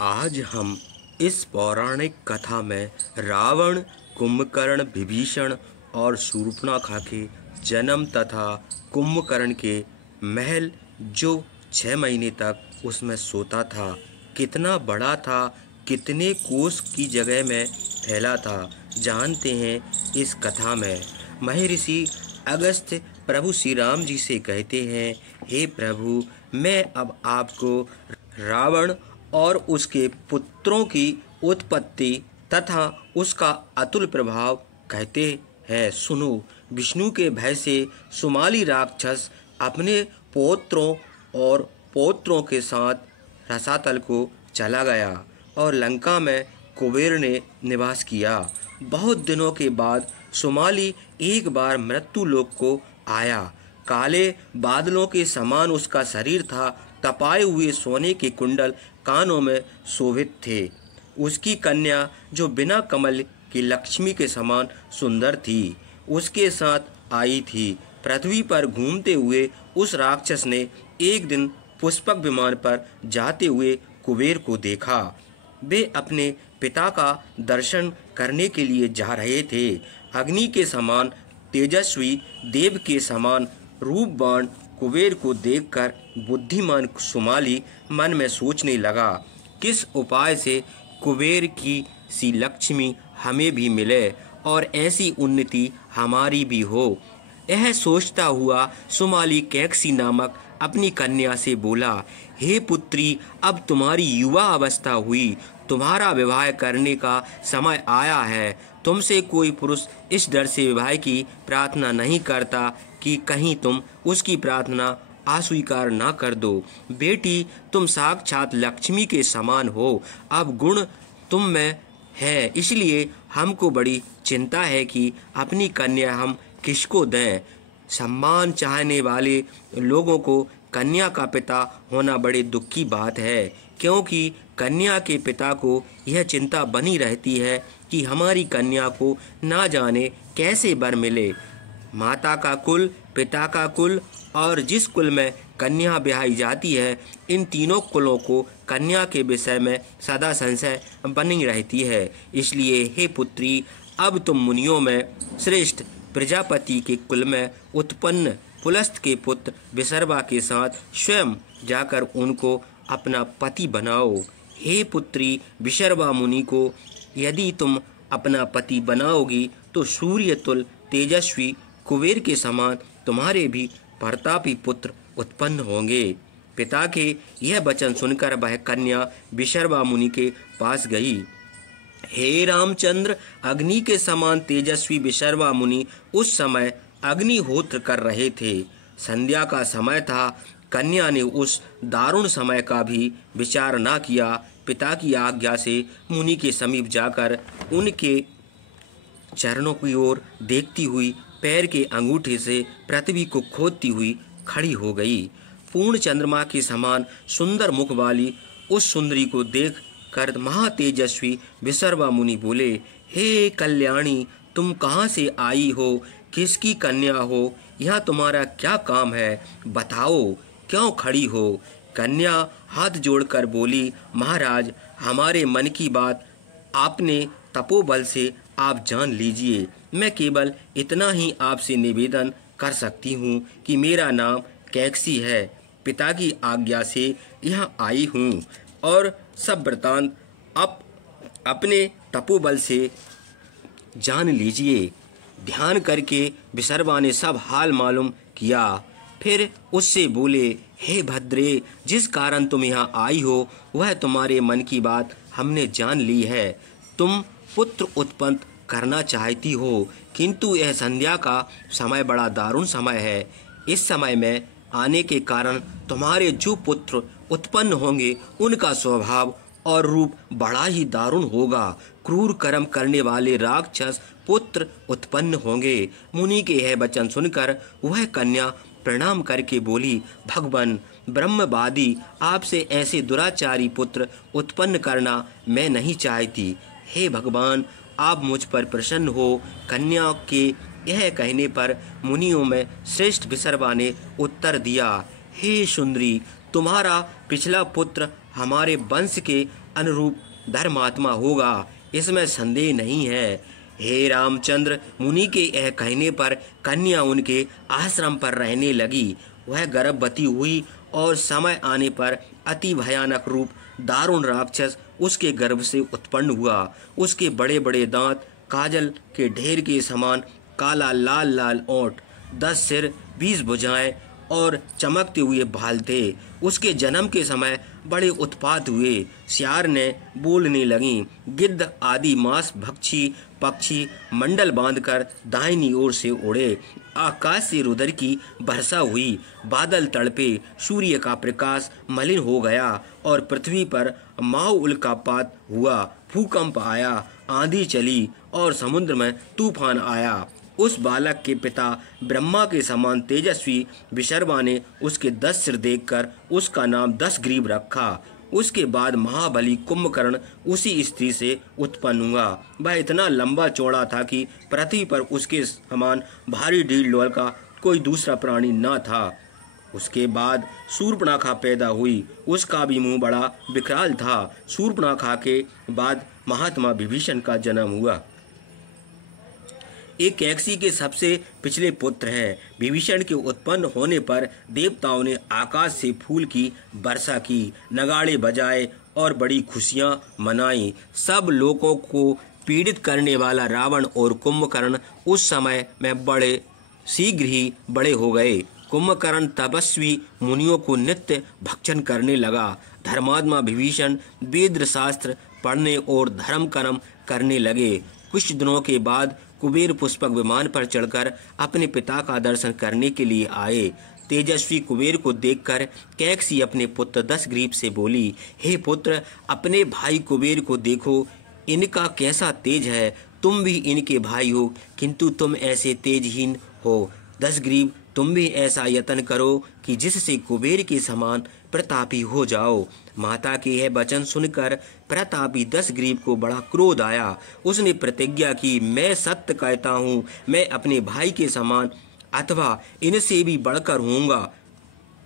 आज हम इस पौराणिक कथा में रावण, कुंभकर्ण, विभीषण और शूर्पणखा के जन्म तथा कुंभकर्ण के महल जो 6 महीने तक उसमें सोता था कितना बड़ा था, कितने कोस की जगह में फैला था, जानते हैं इस कथा में। महर्षि अगस्त्य प्रभु श्री राम जी से कहते हैं, हे प्रभु, मैं अब आपको रावण और उसके पुत्रों की उत्पत्ति तथा उसका अतुल प्रभाव कहते हैं, सुनो। विष्णु के भय से सुमाली राक्षस अपने पौत्रों और पौत्रों के साथ रसातल को चला गया और लंका में कुबेर ने निवास किया। बहुत दिनों के बाद सुमाली एक बार मृत्यु लोक को आया। काले बादलों के समान उसका शरीर था, तपाए हुए सोने के कुंडल कानों में शोभित थे। उसकी कन्या जो बिना कमल की लक्ष्मी के समान सुंदर थी, उसके साथ आई थी। पृथ्वी पर घूमते हुए उस राक्षस ने एक दिन पुष्पक विमान पर जाते हुए कुबेर को देखा। वे अपने पिता का दर्शन करने के लिए जा रहे थे। अग्नि के समान तेजस्वी, देव के समान रूपवान कुबेर को देखकर बुद्धिमान सुमाली मन में सोचने लगा, किस उपाय से कुबेर की सी लक्ष्मी हमें भी मिले और ऐसी उन्नति हमारी भी हो। यह सोचता हुआ सुमाली कैकसी नामक अपनी कन्या से बोला, हे पुत्री, अब तुम्हारी युवा अवस्था हुई, तुम्हारा विवाह करने का समय आया है। तुमसे कोई पुरुष इस डर से विवाह की प्रार्थना नहीं करता कि कहीं तुम उसकी प्रार्थना अस्वीकार ना कर दो। बेटी, तुम साक्षात लक्ष्मी के समान हो। अब गुण तुम में है, इसलिए हमको बड़ी चिंता है कि अपनी कन्या हम किसको दें। सम्मान चाहने वाले लोगों को कन्या का पिता होना बड़े दुख की बात है, क्योंकि कन्या के पिता को यह चिंता बनी रहती है कि हमारी कन्या को ना जाने कैसे वर मिले। माता का कुल, पिता का कुल और जिस कुल में कन्या ब्याही जाती है, इन तीनों कुलों को कन्या के विषय में सदा संशय बनी रहती है। इसलिए हे पुत्री, अब तुम मुनियों में श्रेष्ठ प्रजापति के कुल में उत्पन्न पुलस्त के पुत्र विसर्वा के साथ स्वयं जाकर उनको अपना पति बनाओ। हे पुत्री विसर्वा मुनि को यदि तुम अपना पति बनाओगी तो सूर्य तुल तेजस्वी कुबेर के समान तुम्हारे भी प्रतापी पुत्र उत्पन्न होंगे। पिता के यह वचन सुनकर वह कन्या विसर्वा मुनि के पास गई। हे रामचंद्र, अग्नि के समान तेजस्वी विसर्वा मुनि उस समय अग्निहोत्र कर रहे थे। संध्या का समय था। कन्या ने उस दारुण समय का भी विचार न किया। पिता की आज्ञा से मुनि के समीप जाकर उनके चरणों की ओर देखती हुई पैर के अंगूठे से पृथ्वी को खोदती हुई खड़ी हो गई। पूर्ण चंद्रमा के समान सुंदर मुख वाली उस सुंदरी को देख कर महातेजस्वी विसर्वा मुनि बोले, हे कल्याणी, तुम कहाँ से आई हो? किसकी कन्या हो? यहाँ तुम्हारा क्या काम है? बताओ, क्यों खड़ी हो? कन्या हाथ जोड़कर बोली, महाराज, हमारे मन की बात आपने तपोबल से आप जान लीजिए। मैं केवल इतना ही आपसे निवेदन कर सकती हूँ कि मेरा नाम कैकसी है। पिता की आज्ञा से यहाँ आई हूँ और सब वृतांत अपने तपोबल से जान लीजिए। ध्यान करके विसर्वा ने सब हाल मालूम किया। फिर उससे बोले, हे भद्रे, जिस कारण तुम यहाँ आई हो वह तुम्हारे मन की बात हमने जान ली है। तुम पुत्र उत्पन्न करना चाहती हो, किंतु यह संध्या का समय बड़ा दारुण समय है। इस समय में आने के कारण तुम्हारे जो पुत्र उत्पन्न होंगे उनका स्वभाव और रूप बड़ा ही दारुण होगा। क्रूर कर्म करने वाले राक्षस पुत्र उत्पन्न होंगे। मुनि के यह वचन सुनकर वह कन्या प्रणाम करके बोली, भगवान ब्रह्मवादी, आपसे ऐसे दुराचारी पुत्र उत्पन्न करना मैं नहीं चाहती। हे भगवान, आप मुझ पर प्रसन्न हो। कन्या के यह कहने पर मुनियों में श्रेष्ठ विसर्वा ने उत्तर दिया, हे सुंदरी, तुम्हारा पिछला पुत्र हमारे वंश के अनुरूप धर्मात्मा होगा, इसमें संदेह नहीं है। हे रामचंद्र, मुनि के यह कहने पर कन्या उनके आश्रम पर रहने लगी। वह गर्भवती हुई और समय आने पर अति भयानक रूप दारुण राक्षस उसके गर्भ से उत्पन्न हुआ। उसके बड़े बड़े दांत, काजल के ढेर के समान काला लाल लाल ओंठ, 10 सिर, 20 भुजाएं और चमकते हुए भाल थे। उसके जन्म के समय बड़े उत्पात हुए। सियार ने बोलने लगी। गिद्ध आदि मांस भक्षी पक्षी मंडल बांधकर दाहिनी ओर से उड़े। आकाश से रुदर की वर्षा हुई। बादल तड़पे, सूर्य का प्रकाश मलिन हो गया और पृथ्वी पर माऊ उल्कापात हुआ। भूकंप आया, आंधी चली और समुद्र में तूफान आया। उस बालक के पिता ब्रह्मा के समान तेजस्वी विशर्वा ने उसके 10 सिर देखकर उसका नाम 10 ग्रीव रखा। उसके बाद महाबली कुंभकर्ण उसी स्त्री से उत्पन्न हुआ। वह इतना लंबा चौड़ा था कि पृथ्वी पर उसके समान भारी ढील डोल का कोई दूसरा प्राणी न था। उसके बाद शूर्पणखा पैदा हुई। उसका भी मुंह बड़ा विकराल था। शूर्पणखा के बाद महात्मा विभीषण का जन्म हुआ। एक कैकसी के सबसे पिछले पुत्र हैं। विभीषण के उत्पन्न होने पर देवताओं ने आकाश से फूल की वर्षा की, नगाड़े बजाए और बड़ी खुशियां मनाई। सब लोगों को पीड़ित करने वाला रावण और कुंभकर्ण उस समय में बड़े शीघ्र ही बड़े हो गए। कुंभकर्ण तपस्वी मुनियों को नित्य भक्षण करने लगा। धर्मात्मा विभीषण वेद शास्त्र पढ़ने और धर्म कर्म करने लगे। कुछ दिनों के बाद कुबेर पुष्पक विमान पर चढ़कर अपने पिता का दर्शन करने के लिए आए। तेजस्वी कुबेर को देखकर कैकसी अपने पुत्र दशग्रीव से बोली, हे पुत्र, अपने भाई कुबेर को देखो, इनका कैसा तेज है। तुम भी इनके भाई हो, किंतु तुम ऐसे तेजहीन हो। दशग्रीव, तुम भी ऐसा यत्न करो कि जिससे कुबेर के समान प्रतापी हो जाओ। माता के यह वचन सुनकर प्रतापी दशग्रीव को बड़ा क्रोध आया। उसने प्रतिज्ञा की, मैं सत्य कहता हूँ, मैं अपने भाई के समान अथवा इनसे भी बढ़कर होऊंगा।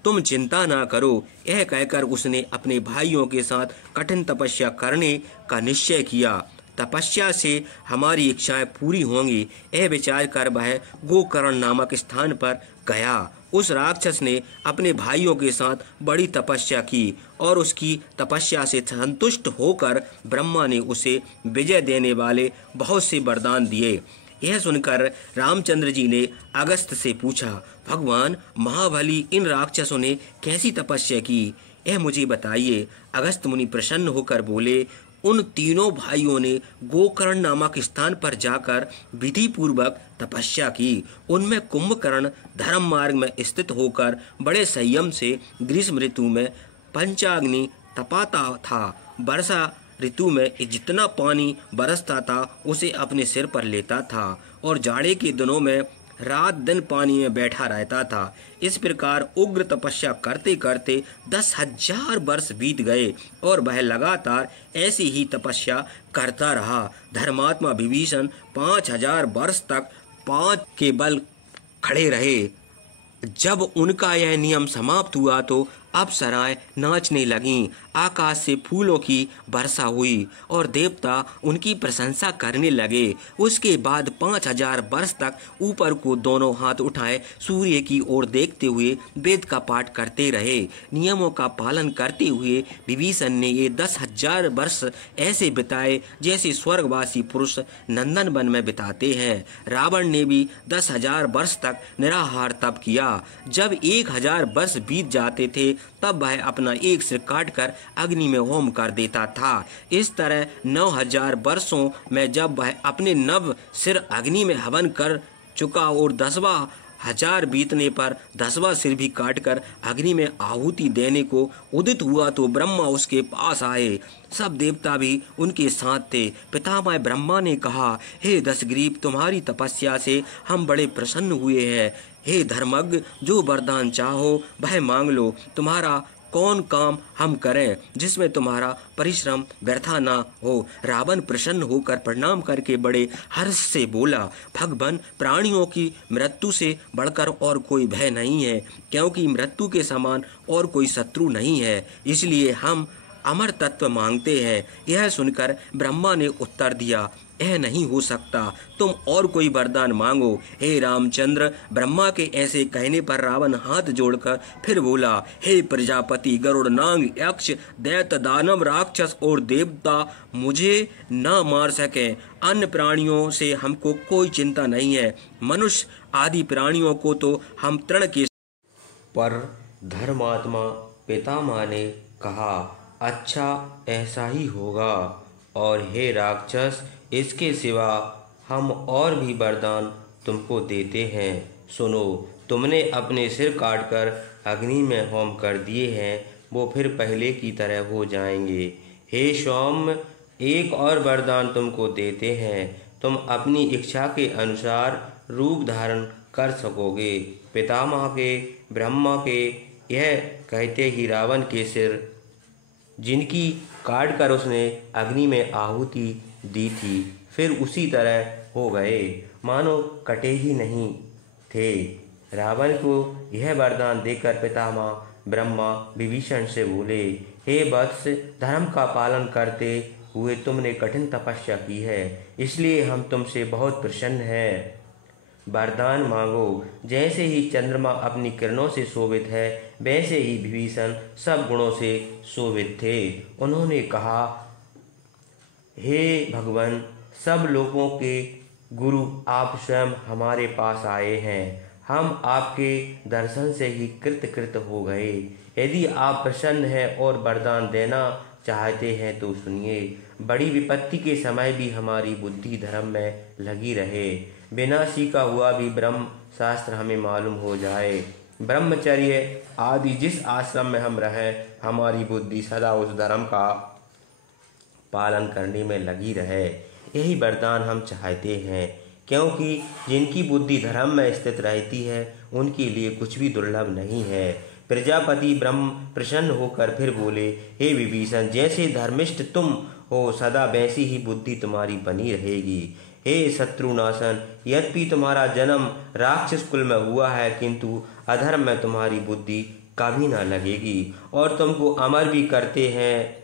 तुम चिंता ना करो। यह कहकर उसने अपने भाइयों के साथ कठिन तपस्या करने का निश्चय किया। तपस्या से हमारी इच्छाएं पूरी होंगी, यह विचार कर वह गोकर्ण नामक स्थान पर गया। उस राक्षस ने अपने भाइयों के साथ बड़ी तपस्या की और उसकी तपस्या से संतुष्ट होकर ब्रह्मा ने उसे विजय देने वाले बहुत से वरदान दिए। यह सुनकर रामचंद्र जी ने अगस्त से पूछा, भगवान, महाबली इन राक्षसों ने कैसी तपस्या की, यह मुझे बताइए। अगस्त मुनि प्रसन्न होकर बोले, उन तीनों भाइयों ने गोकर्ण नामक स्थान पर जाकर विधि पूर्वक तपस्या की। उनमें कुंभकर्ण धर्म मार्ग में स्थित होकर बड़े संयम से ग्रीष्म ऋतु में पंचाग्नि तपाता था। वर्षा ऋतु में जितना पानी बरसता था उसे अपने सिर पर लेता था और जाड़े के दिनों में रात दिन पानी में बैठा रहता था। इस प्रकार उग्र तपस्या करते करते 10,000 वर्ष बीत गए और वह लगातार ऐसी ही तपस्या करता रहा। धर्मात्मा विभीषण 5,000 वर्ष तक पांच के बल खड़े रहे। जब उनका यह नियम समाप्त हुआ तो अप्सराएं नाचने लगीं, आकाश से फूलों की वर्षा हुई और देवता उनकी प्रशंसा करने लगे। उसके बाद 5,000 वर्ष तक ऊपर को दोनों हाथ उठाए सूर्य की ओर देखते हुए वेद का पाठ करते रहे। नियमों का पालन करते हुए विभीषण ने ये 10,000 वर्ष ऐसे बिताए जैसे स्वर्गवासी पुरुष नंदन वन में बिताते हैं। रावण ने भी 10,000 वर्ष तक निराहार तप किया। जब 1,000 वर्ष बीत जाते थे तब वह अपना एक सिर काटकर अग्नि में होम कर देता था। इस तरह 9,000 वर्षों में जब वह अपने नव सिर अग्नि में हवन कर चुका और 10वां हजार बीतने पर 10वां सिर भी काटकर अग्नि में आहुति देने को उदित हुआ तो ब्रह्मा उसके पास आए। सब देवता भी उनके साथ थे। पितामह ब्रह्मा ने कहा, हे दशग्रीव, तुम्हारी तपस्या से हम बड़े प्रसन्न हुए हैं। हे धर्मज्ञ, जो वरदान चाहो वह मांग लो। तुम्हारा कौन काम हम करें जिसमें तुम्हारा परिश्रम व्यर्था ना हो। रावण प्रसन्न होकर प्रणाम करके बड़े हर्ष से बोला, भगवान, प्राणियों की मृत्यु से बढ़कर और कोई भय नहीं है, क्योंकि मृत्यु के समान और कोई शत्रु नहीं है। इसलिए हम अमर तत्व मांगते हैं। यह सुनकर ब्रह्मा ने उत्तर दिया, यह नहीं हो सकता, तुम और कोई वरदान मांगो। हे रामचंद्र, ब्रह्मा के ऐसे कहने पर रावण हाथ जोड़कर फिर बोला, हे प्रजापति, गरुड़, नाग, यक्ष, दैत्य, दानव, राक्षस और देवता मुझे न मार सके। अन्य प्राणियों से हमको कोई चिंता नहीं है, मनुष्य आदि प्राणियों को तो हम तृण के। पर धर्मात्मा पितामह ने कहा, अच्छा ऐसा ही होगा। और हे राक्षस, इसके सिवा हम और भी वरदान तुमको देते हैं। सुनो, तुमने अपने सिर काटकर अग्नि में होम कर दिए हैं, वो फिर पहले की तरह हो जाएंगे। हे सौम्य, एक और वरदान तुमको देते हैं, तुम अपनी इच्छा के अनुसार रूप धारण कर सकोगे। पितामह के ब्रह्मा के यह कहते ही रावण के सिर, जिनकी काट कर उसने अग्नि में आहुति दी थी, फिर उसी तरह हो गए, मानो कटे ही नहीं थे। रावण को यह वरदान देकर पितामह ब्रह्मा विभीषण से बोले, हे वत्स, धर्म का पालन करते हुए तुमने कठिन तपस्या की है, इसलिए हम तुमसे बहुत प्रसन्न हैं। वरदान मांगो। जैसे ही चंद्रमा अपनी किरणों से शोभित है, वैसे ही विभीषण सब गुणों से शोभित थे। उन्होंने कहा, हे भगवान, सब लोगों के गुरु आप स्वयं हमारे पास आए हैं, हम आपके दर्शन से ही कृतकृत हो गए। यदि आप प्रसन्न हैं और वरदान देना चाहते हैं तो सुनिए। बड़ी विपत्ति के समय भी हमारी बुद्धि धर्म में लगी रहे, विनाशी का हुआ भी ब्रह्म शास्त्र हमें मालूम हो जाए। ब्रह्मचर्य आदि जिस आश्रम में हम रहें, हमारी बुद्धि सदा उस धर्म का पालन करने में लगी रहे, यही वरदान हम चाहते हैं। क्योंकि जिनकी बुद्धि धर्म में स्थित रहती है, उनके लिए कुछ भी दुर्लभ नहीं है। प्रजापति ब्रह्म प्रसन्न होकर फिर बोले, हे विभीषण, जैसे धर्मिष्ठ तुम हो, सदा वैसी ही बुद्धि तुम्हारी बनी रहेगी। हे शत्रुनाशन, यद्यपि तुम्हारा जन्म राक्षस कुल में हुआ है, किंतु अधर्म में तुम्हारी बुद्धि कभी न लगेगी और तुमको अमर भी करते हैं,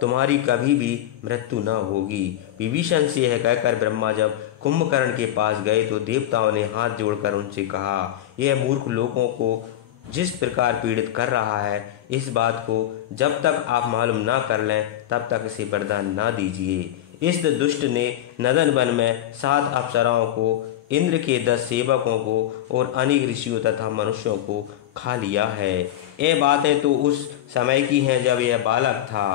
तुम्हारी कभी भी मृत्यु न होगी। विभीषण से यह कहकर ब्रह्मा जब कुंभकर्ण के पास गए तो देवताओं ने हाथ जोड़कर उनसे कहा, यह मूर्ख लोगों को जिस प्रकार पीड़ित कर रहा है, इस बात को जब तक आप मालूम ना कर लें तब तक इसे वरदान ना दीजिए। इस दुष्ट ने नदन वन में 7 अप्सराओं को, इंद्र के 10 सेवकों को और अनेक ऋषियों तथा मनुष्यों को खा लिया है। ये बातें तो उस समय की हैं जब यह बालक था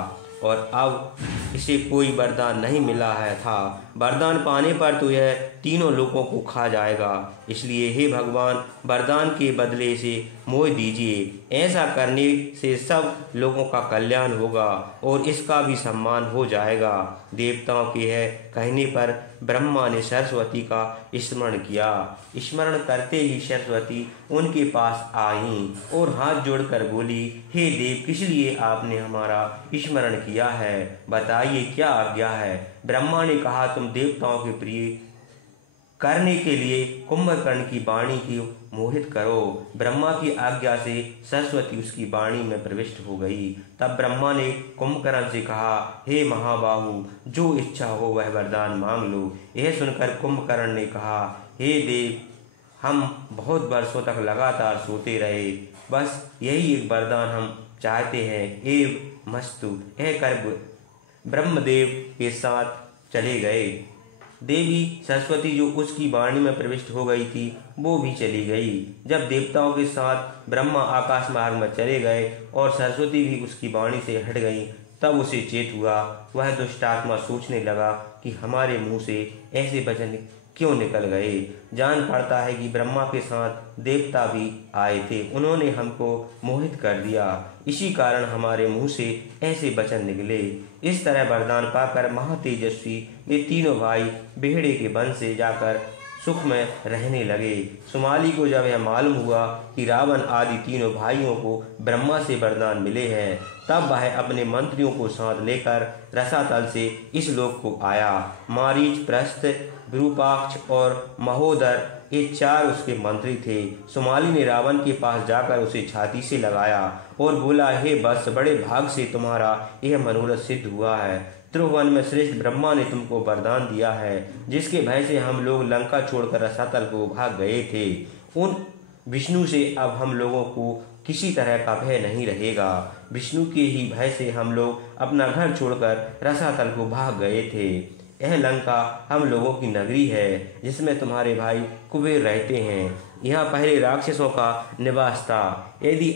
और अब इसे कोई वरदान नहीं मिला है था। वरदान पाने पर तो यह तीनों लोगों को खा जाएगा। इसलिए हे भगवान, वरदान के बदले से मोह दीजिए। ऐसा करने से सब लोगों का कल्याण होगा और इसका भी सम्मान हो जाएगा। देवताओं के यह कहने पर ब्रह्मा ने सरस्वती का स्मरण किया। स्मरण करते ही सरस्वती उनके पास आई और हाथ जोड़कर बोली, हे देव, किस लिए आपने हमारा स्मरण किया है, बताइए क्या आज्ञा है। ब्रह्मा ने कहा, तुम देवताओं के प्रिय करने के लिए कुंभकर्ण की वाणी को मोहित करो। ब्रह्मा की आज्ञा से सरस्वती उसकी वाणी में प्रविष्ट हो गई। तब ब्रह्मा ने कुंभकर्ण से कहा, हे महाबाहु, जो इच्छा हो वह वरदान मांग लो। यह सुनकर कुंभकर्ण ने कहा, हे देव, हम बहुत वर्षों तक लगातार सोते रहे, बस यही एक वरदान हम चाहते हैं। एव मस्तु, यह कर ब्रह्मदेव के साथ चले गए। देवी सरस्वती जो उसकी वाणी में प्रविष्ट हो गई थी, वो भी चली गई। जब देवताओं के साथ ब्रह्मा आकाश मार्ग में चले गए और सरस्वती भी उसकी वाणी से हट गई, तब उसे चेत हुआ। वह दुष्टात्मा सोचने लगा कि हमारे मुंह से ऐसे वचन क्यों निकल गए। जान पड़ता है कि ब्रह्मा के साथ देवता भी आए थे, उन्होंने हमको मोहित कर दिया, इसी कारण हमारे मुंह से ऐसे वचन निकले। इस तरह वरदान पाकर महातेजस्वी ये तीनों भाई बेहड़े के वन से जाकर सुख में रहने लगे। सुमाली को जब यह मालूम हुआ कि रावण आदि तीनों भाइयों को ब्रह्मा से वरदान मिले हैं, तब वह अपने मंत्रियों को साथ लेकर रसातल से इस लोक को आया। मारीच, प्रस्थ, विरूपाक्ष और महोदर ये 4 उसके मंत्री थे। सुमाली ने रावण के पास जाकर उसे छाती से लगाया और बोला, हे वत्स, बड़े भाग से तुम्हारा यह मनोरथ सिद्ध हुआ है। त्रिभुवन में श्रेष्ठ ब्रह्मा ने तुमको वरदान दिया है, जिसके भय से हम लोग लंका छोड़कर रसातल को भाग गए थे। उन विष्णु से अब हम लोगों को किसी तरह का भय नहीं रहेगा। विष्णु के ही भय से हम लोग अपना घर छोड़कर रसातल को भाग गए थे। यह लंका हम लोगों की नगरी है, जिसमें तुम्हारे भाई कुबेर रहते हैं। यहाँ पहले राक्षसों का निवास था। यदि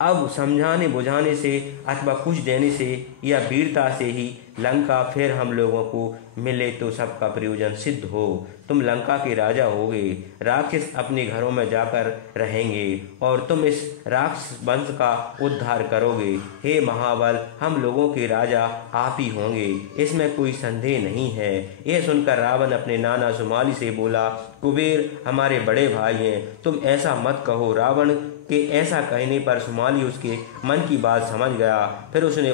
अब समझाने बुझाने से अथवा कुछ देने से या वीरता से ही लंका फिर हम लोगों को मिले तो सबका प्रयोजन सिद्ध हो। तुम लंका के राजा होगे, राक्षस अपने घरों में जाकर रहेंगे और तुम इस राक्षस वंश का उद्धार करोगे। हे महाबल, हम लोगों के राजा आप ही होंगे, इसमें कोई संदेह नहीं है। यह सुनकर रावण अपने नाना सुमाली से बोला, कुबेर हमारे बड़े भाई हैं, तुम ऐसा मत कहो। रावण के ऐसा कहने पर सुमाली उसके मन की बात समझ गया। फिर उसने